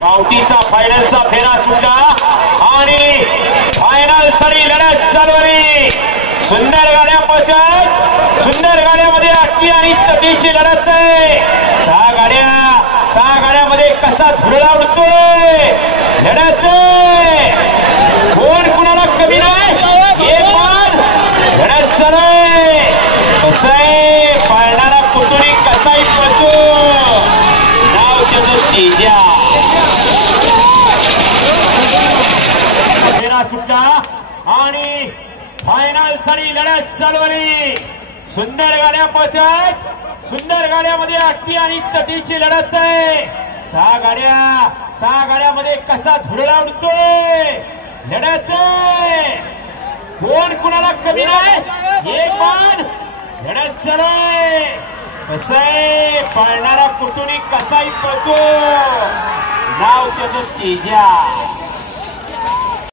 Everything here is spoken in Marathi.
गावठीचा फायनलचा फेरा सुटला आणि फायनल सरी लढत चालवली। सुंदर गाड्या पळतात, सुंदर गाड्यामध्ये अटकी आणि तटीची लढत आहे। सहा गाड्यामध्ये कसा धुरळा उडतोय, लढत कोण कुणाला कमी नाही, एक मान लढत चालू आहे। कसं आहे पळणारा कुटुंबी कसाही पळतो, नाव त्याचं तेजा। सुटला आणि फायनल सरी लढत चालवली। सुंदर गाड्या पळतात, सुंदर गाड्यामध्ये अटकी आणि तटीची लढत आहे। सहा गाड्यामध्ये कसा धुरळा उडतोय, लढत कोण कुणाला कमी नाही, एक मान लढत चालू आहे। कसं आहे पळणारा कुटुंबी कसाही पळतो, नाव त्याचं तेजा।